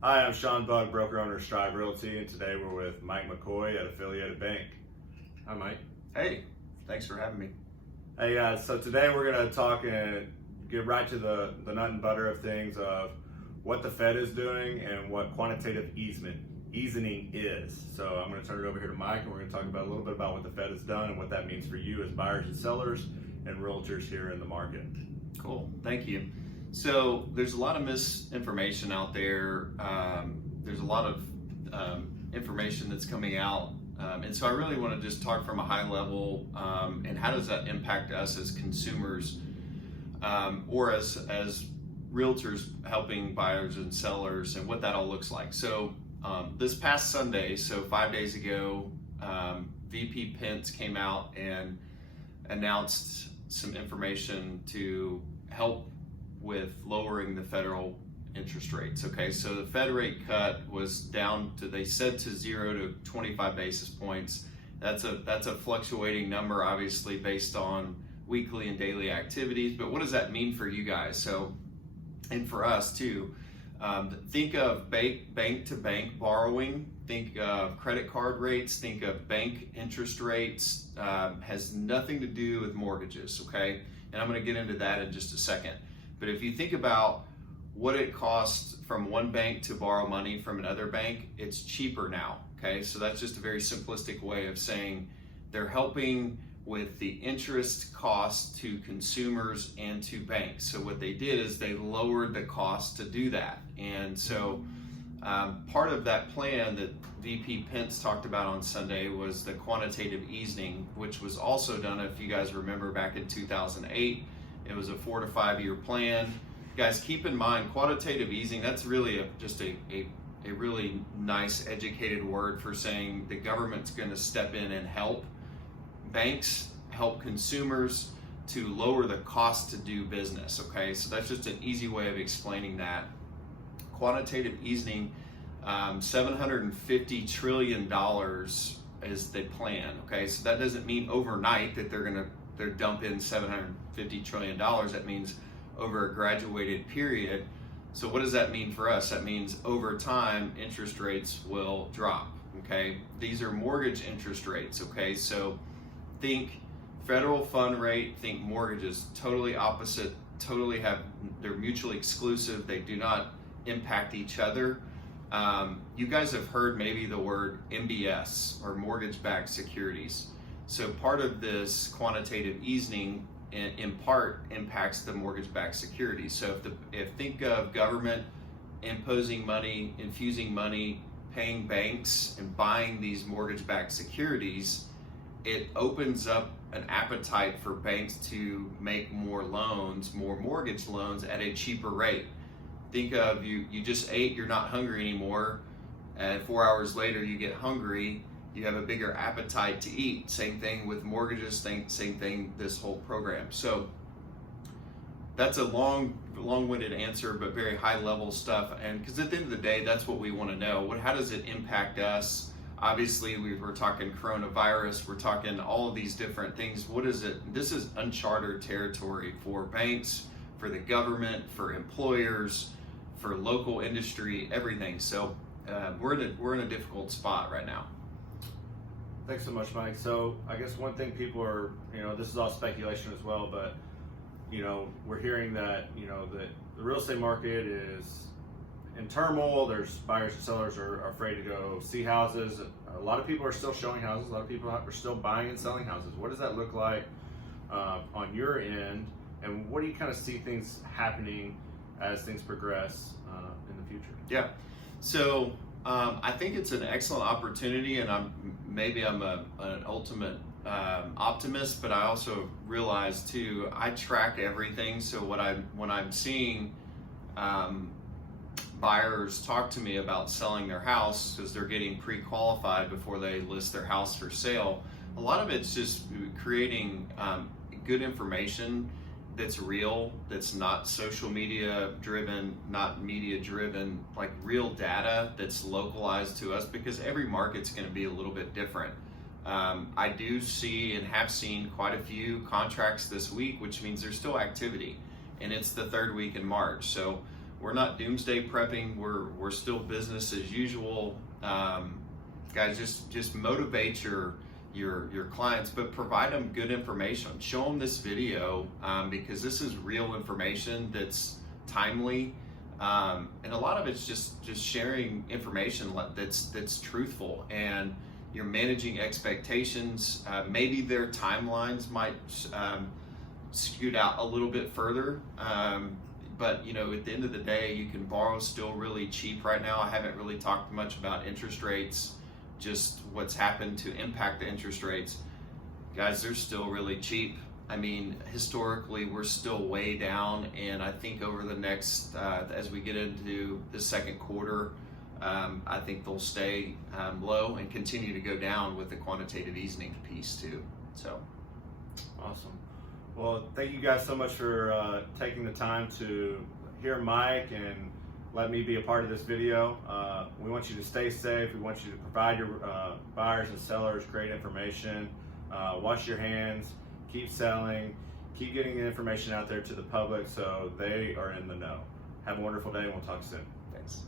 Hi, I'm Sean Bug, broker owner of Strive Realty, and today we're with Mike McCoy at Affiliated Bank. Hi, Mike. Hey, thanks for having me. Hey, so today we're going to talk and get right to the nut and butter of things of what the Fed is doing and what quantitative easing is. So I'm going to turn it over here to Mike, and we're going to talk about a little bit about what the Fed has done and what that means for you as buyers and sellers and realtors here in the market. Cool, thank you. So there's a lot of misinformation out there. There's a lot of information that's coming out. And so I really want to just talk from a high level and how does that impact us as consumers or as realtors helping buyers and sellers and what that all looks like. So this past Sunday, so 5 days ago, VP Pence came out and announced some information to help with lowering the federal interest rates. Okay, so the Fed rate cut was down to, they said, to 0 to 25 basis points. That's a fluctuating number, obviously based on weekly and daily activities. But what does that mean for you guys? So, and for us too. Think of bank to bank borrowing. Think of credit card rates. Think of bank interest rates. Has nothing to do with mortgages. Okay, and I'm going to get into that in just a second. But if you think about what it costs from one bank to borrow money from another bank, it's cheaper now. Okay, so that's just a very simplistic way of saying they're helping with the interest cost to consumers and to banks. So what they did is they lowered the cost to do that. And so part of that plan that VP Pence talked about on Sunday was the quantitative easing, which was also done, if you guys remember, back in 2008. It was a 4 to 5 year plan. Guys, keep in mind, quantitative easing, that's really just a really nice educated word for saying the government's going to step in and help banks, help consumers to lower the cost to do business. Okay, so that's just an easy way of explaining that. Quantitative easing, $750 trillion is the plan. Okay, so that doesn't mean overnight that they're dump in $750 trillion. That means over a graduated period. So what does that mean for us? That means over time, interest rates will drop. Okay, these are mortgage interest rates. Okay, so think federal fund rate, think mortgages, totally opposite, they're mutually exclusive. They do not impact each other. You guys have heard maybe the word MBS or mortgage-backed securities. So part of this quantitative easing in part impacts the mortgage-backed securities. So if think of government imposing money, infusing money, paying banks and buying these mortgage-backed securities, it opens up an appetite for banks to make more loans, more mortgage loans at a cheaper rate. Think of you just ate, you're not hungry anymore, and 4 hours later you get hungry, you have a bigger appetite to eat. Same thing with mortgages, same thing this whole program. So that's a long-winded answer, but very high-level stuff. And because at the end of the day, that's what we want to know. How does it impact us? Obviously, we're talking coronavirus, we're talking all of these different things. What is it? This is uncharted territory for banks, for the government, for employers, for local industry, everything. So we're in a difficult spot right now. Thanks so much, Mike. So I guess one thing people are, this is all speculation as well, but, we're hearing that, that the real estate market is in turmoil. There's buyers and sellers are afraid to go see houses. A lot of people are still showing houses. A lot of people are still buying and selling houses. What does that look like on your end? And what do you kind of see things happening as things progress in the future? Yeah. So I think it's an excellent opportunity, and I'm an ultimate optimist, but I also realize too, I track everything. So when I'm seeing buyers talk to me about selling their house because they're getting pre-qualified before they list their house for sale, a lot of it's just creating good information that's real, that's not social media driven, not media driven, like real data that's localized to us, because every market's going to be a little bit different. I do see and have seen quite a few contracts this week, which means there's still activity, and it's the third week in March. So we're not doomsday prepping. We're still business as usual. Guys, just motivate your clients, but provide them good information. Show them this video because this is real information that's timely, and a lot of it's just sharing information that's truthful, and you're managing expectations. Maybe their timelines might scoot out a little bit further, but you know, at the end of the day, you can borrow still really cheap right now. I haven't really talked much about interest rates, just what's happened to impact the interest rates. Guys, they're still really cheap. I mean, historically, we're still way down, and I think over the next, as we get into the second quarter, I think they'll stay low and continue to go down with the quantitative easing piece too. So, awesome. Well, thank you guys so much for taking the time to hear Mike and let me be a part of this video. We want you to stay safe. We want you to provide your buyers and sellers great information. Wash your hands, keep selling, keep getting the information out there to the public so they are in the know. Have a wonderful day, and we'll talk soon. thanks.